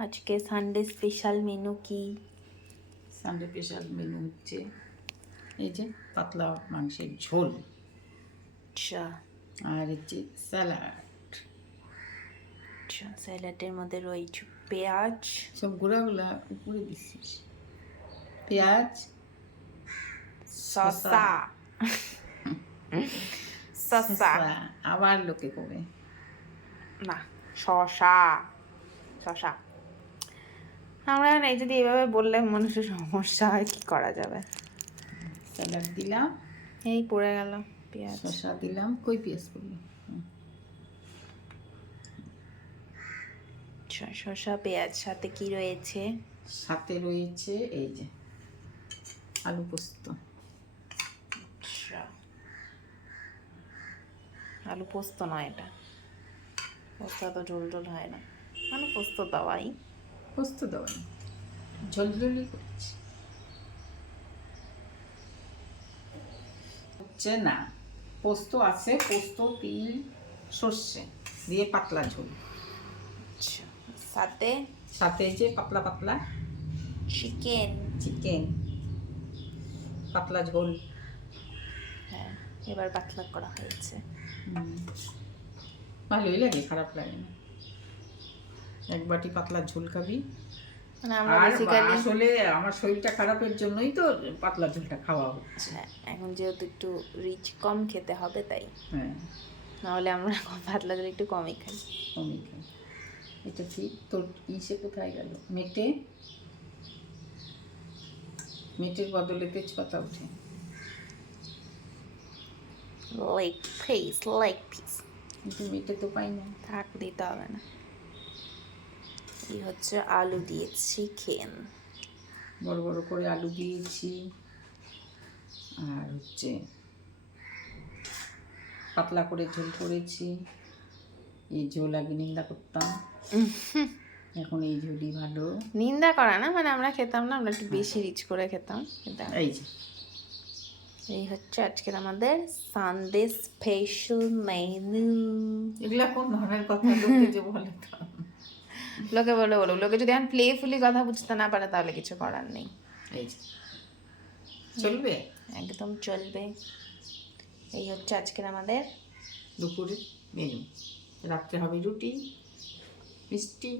আজকে Sunday special menu কি? Sunday special menu হচ্ছে এই যে পাতলা মাংসের ঝোল, আচ্ছা আর হচ্ছে স্যালাড। আচ্ছা, স্যালাডের মধ্যে রয়েছে পেঁয়াজ, সব গুঁড়াগুলা উপরে দিচ্ছিস, পেঁয়াজ, শসা শসা আবার লোকে কবে না শসা শসা। আমরা এই যদি এইভাবে বললে মানুষের সমস্যা হয়, কি করা যাবে? স্যালাড দিলাম, এই পড়ে গেল পেঁয়াজ। শসা দিলাম, কই পেঁয়াজ করবি? শসা পেঁয়াজ, সাথে কি রয়েছে? সাথে রয়েছে এই যে আলু পোস্ত। আচ্ছা, আলু পোস্ত নয় এটা, পোস্ত তো ঝোল ঝোল হয় না, আলু পোস্ত দাওয়াই। পোস্ত দেওয়া না, ঝোলঝোলি করছি হচ্ছে না। পোস্ত আছে, পোস্ত, তিল, সর্ষে দিয়ে পাতলা ঝোল। আচ্ছা, সাথে সাথে এই যে পাতলা পাতলা চিকেন। চিকেন, পাতলা ঝোল। হ্যাঁ, এবার পাতলা করা হয়েছে। ভালোই লাগে, খারাপ লাগে না। এক বাটি পাতলা ঝোল খাবি। মানে আমরা আর বেসিক্যালি আসলে আমার শরীরটা খারাপের জন্যই তো পাতলা ঝোলটা খাওয়া হচ্ছে। হ্যাঁ, এখন যেহেতু একটু রিচ কম খেতে হবে তাই, হ্যাঁ, নাহলে আমরা পাতলা ঝোল একটু কমই খাই। কমই খাই। এটা ঠিক। তোর ইসে কোথায় গেল? মেটের বদলে তেজপাতা উঠে। লেগ পিস কিন্তু মেটে তো পাই না। থাক, দিতে হবে না। এই হচ্ছে আলু দিয়ে চিকেন। বড় বড় করে আলু দিয়েছি, আর হচ্ছে পাতলা করে ঝোল করেছি। এই ঝোল আগে নিন্দা করতাম, এখন এই ঝোলই ভালো। নিন্দা করা না, মানে আমরা খেতাম না, আমরা একটু বেশি রিচ করে খেতাম। কিন্তু এই যে এই হচ্ছে আজকের আমাদের সানডে স্পেশাল মেনু। এগুলা কোন ধরনের কথা লোকে যে বলে তো। লোকে বলে বলো, লোকে যদি এখন প্লেফুলি কথা বুঝতে না পারে তাহলে কিছু করার নেই। এই যে চলবে, একদম চলবে। এই হচ্ছে আজকের আমাদের দুপুরে মেনু। রাত্রে হবে রুটি, মিষ্টি।